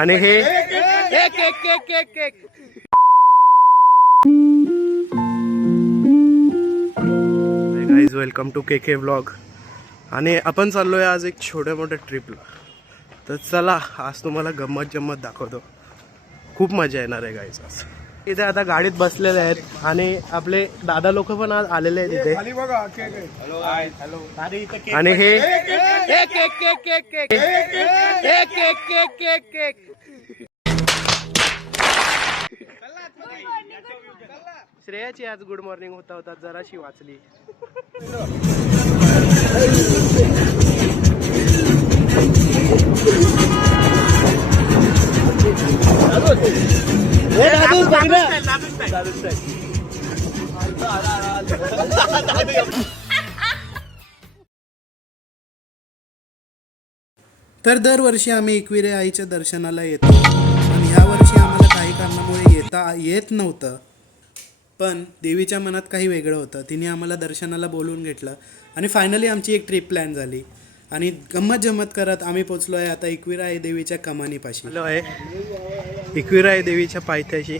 आणि हे एक एक एक एक एक guys, welcome to K vlog. आणि आपण चाललोय आज एक छोट्या मोठ्या ट्रिपला. तर चला, आज तुम्हाला गंमत जम्मत दाखवतो. खूप मजा येणार आहे गाईज. आज इथे आता गाडीत बसलेले आहेत आणि आपले दादा लोक पण आज आलेले आहेत इथे. आणि हे एक एक एक एक एक एक एक एक एक एक. श्रेयाची आज गुड मॉर्निंग होता होता जराशी वाचली. तर दरवर्षी आम्ही एकविरे आईच्या दर्शनाला येतो, आणि ह्या वर्षी आम्हाला काही कारणामुळे येता येत नव्हतं. पण देवीच्या मनात काही वेगळं होतं. तिने आम्हाला दर्शनाला बोलवून घेतलं आणि फायनली आमची एक ट्रिप प्लॅन झाली. आणि गंमत जम्मत करत आम्ही पोचलो आहे आता एकविराई देवीच्या कमानीपाशी. आलो आहे एकविराई देवीच्या पायथ्याशी.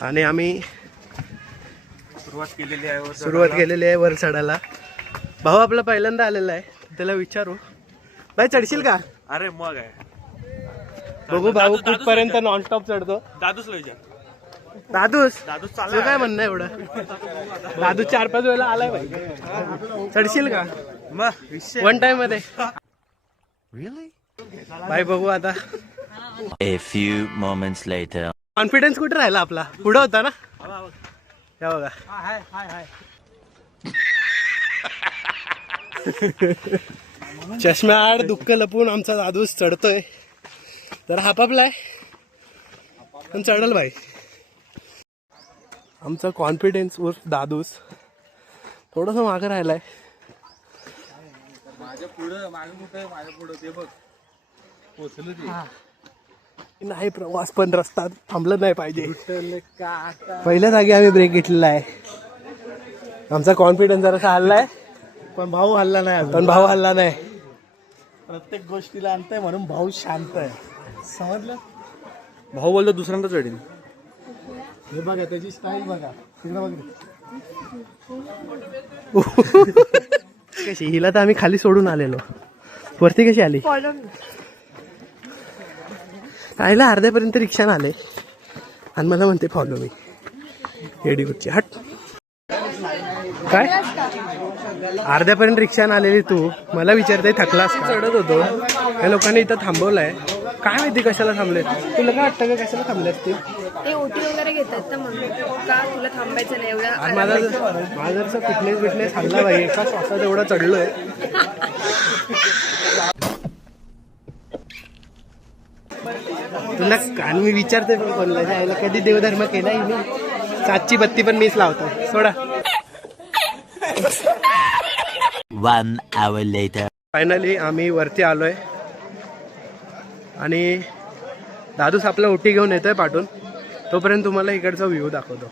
आणि आम्ही सुरुवात केलेली आहे वर चढायला. भाऊ आपला पहिल्यांदा आलेला आहे, त्याला विचारू, भाई चढशील का? अरे मग आहे, बघू भाऊ कुठपर्यंत नॉनस्टॉप चढतो. दादूच लय जा. दादूस दादूच तुझं काय म्हणणं एवढं? दादू 4-5 वेळेला आलाय भाई. चढशील का वन टाइम मध्ये? भाई बघू आता. A few moments later. Confidence कुठे राहिला आपला? पुढे होता ना. या बघा, चष्म्याआड दुःख लपून आमचा दादूस चढतोय. जरा हापापलाय पण चढल भाई. आमचा कॉन्फिडन्स उर्फ दादूस थोडस मागं राहिलाय. नाही प्रवास पण रस्ता थांबलं नाही पाहिजे. पहिल्या जागी आम्ही ब्रेक घेतलेला आहे. आमचा कॉन्फिडन्स जरासा हल्लाय, पण भाऊ हल्ला नाही. प्रत्येक गोष्टीला आणतंय म्हणून भाऊ शांत आहे, समजलं? भाऊ बोलतो दुसऱ्यांदा चढीन. हे बघा त्याची स्टाईल बघा, तिकडे बघ. कशी हिला तर आम्ही खाली सोडून आलेलो, वरती कशी आली? आईला अर्ध्यापर्यंत रिक्षाने आले आणि मला म्हणते फॉलो मी. एडी कुठची हट. काय अर्ध्यापर्यंत रिक्षाने आलेली तू मला विचारते थकलास का? चढत होतो, या लोकांनी इथं थांबवलंय. काय माहिती कशाला थांबले? तुला काय वाटतं का कशाला थांबले असतील? ते ओटी वगैरे घेतात ना, म्हणून का तुला थांबायचं नाही एवढं? माझा फिटनेस हल्ला बाई, एका श्वासात एवढा चढलोय. तुला काल मी विचारते पण कोणला जायला, कधी देवधर्म केलाय मी? 7ची बत्ती पण मीच लावतो, सोडा. 1 hour later. फायनली आम्ही वरती आलोय आणि दादूस आपला ओटी घेऊन येतोय पाठून. तोपर्यंत तुम्हाला इकडचा व्ह्यू दाखवतो.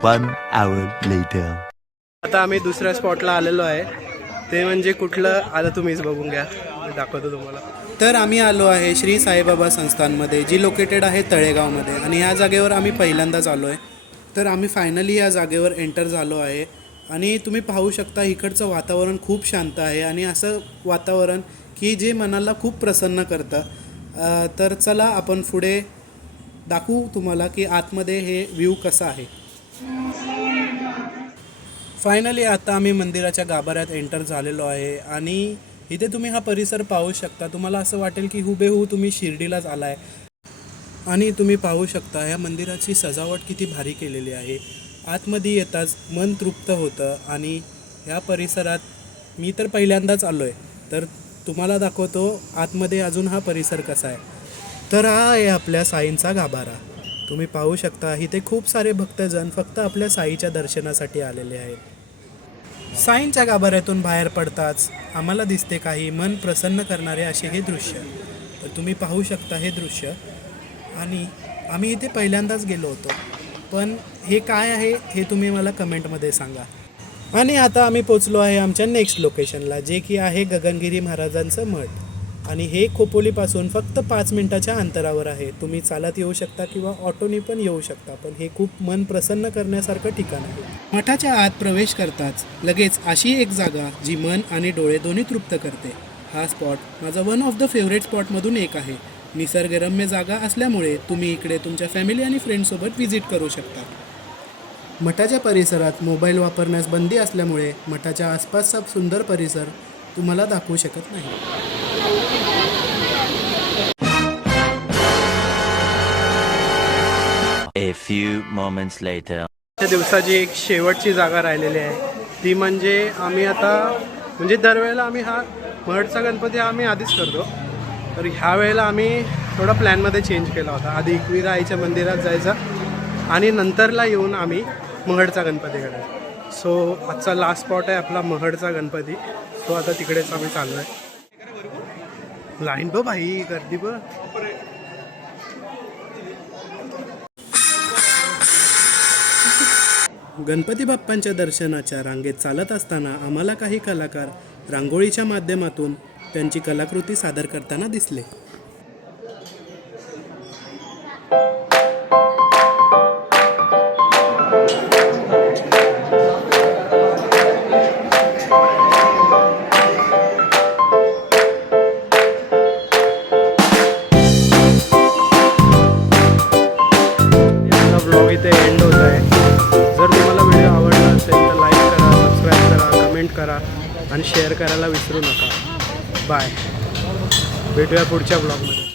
One hour later. आता आम्ही दुसऱ्या स्पॉटला आलेलो आहे. ते म्हणजे कुठलं आता तुम्हीच बघून घ्या, मी दाखवतो तुम्हाला. तर आम्ही आलो आहे श्री साईबाबा संस्थानमध्ये, जी लोकेटेड आहे तळेगावमध्ये. आणि ह्या जागेवर आम्ही पहिल्यांदाच आलो आहे. तर आम्ही फायनली या जागेवर एंटर झालो आहे. आणि तुम्ही पाहू शकता इकडचं वातावरण खूप शांत आहे, आणि असं वातावरण की जे मनाला खूप प्रसन्न करतं. तर चला आपण पुढे दाखवू तुम्हाला की आतमध्ये हे व्ह्यू कसा आहे. फायनली आता आम्ही मंदिराच्या गाभाऱ्यात एंटर झालेलो आहे. आणि इथे तुम्ही हा परिसर पाहू शकता. तुम्हाला असं वाटेल की हुबेहू तुम्ही शिर्डीलाच आलाय. आणि तुम्ही पाहू शकता या मंदिराची सजावट किती भारी केलेली आहे. आतमध्ये येताच मन तृप्त होतं. आणि ह्या परिसरात मी तर पहिल्यांदाच आलो आहे, तर तुम्हाला दाखवतो आतमध्ये अजून हा परिसर कसा आहे. तर हा आहे आपल्या साईंचा गाभारा. तुम्ही पाहू शकता इथे खूप सारे भक्तजन फक्त आपल्या साईच्या दर्शनासाठी आलेले आहेत. साईंच्या गाभाऱ्यातून बाहेर पडताच आम्हाला दिसते काही मन प्रसन्न करणारे असे हे दृश्य. तर तुम्ही पाहू शकता हे दृश्य. आणि आम्ही इथे पहिल्यांदाच गेलो होतो, पण हे काय आहे हे तुम्ही मला कमेंटमध्ये सांगा. आणि आता आम्ही पोचलो आहे आमच्या नेक्स्ट लोकेशनला, जे की आहे गगनगिरी महाराजांचं मठ. आणि हे खोपोलीपासून फक्त 5 मिनिटाच्या अंतरावर आहे. तुम्ही चालत येऊ शकता किंवा ऑटोने पण येऊ शकता, पण हे खूप मन प्रसन्न करण्यासारखं ठिकाण आहे. मठाच्या आत प्रवेश करताच लगेच अशी एक जागा जी मन आणि डोळे दोन्ही तृप्त करते. हा स्पॉट माझा वन ऑफ द फेवरेट स्पॉटमधून एक आहे. निसर्गरम्य जागा असल्यामुळे तुम्ही इकडे तुमच्या फॅमिली आणि फ्रेंड्ससोबत व्हिजिट करू शकता. मठाच्या परिसरात मोबाईल वापरण्यास बंदी असल्यामुळे मठाच्या आसपासचा सुंदर परिसर तुम्हाला दाखवू शकत नाही. A few moments later. त्या दिवसाची एक शेवटची जागा राहिलेली आहे, ती म्हणजे आम्ही आता म्हणजे दरवेळेला आम्ही हा महडचा गणपती आम्ही आधीच करतो. तर ह्या वेळेला आम्ही थोडा प्लॅनमध्ये चेंज केला होता. आधी एकविरा आईच्या मंदिरात जायचं आणि नंतरला येऊन आम्ही महडचा गणपती करायचा. सो आजचा लास्ट स्पॉट आहे आपला महडचा गणपती. सो आता तिकडेच आम्ही चाललो आहे. लाईन बघ भाई, गर्दी बघ. गणपती बाप्पांच्या दर्शनाच्या रांगेत चालत असताना आम्हाला काही कलाकार रांगोळीच्या माध्यमातून त्यांची कलाकृती सादर करताना दिसले. ब्लॉग इथे एंड होत आहे. जर तुम्हाला व्हिडिओ आवडला असेल तर लाईक करा, सबस्क्राईब करा, कमेंट करा आणि शेअर करायला विसरू नका. बाय, भेटूया पुढच्या ब्लॉगमध्ये.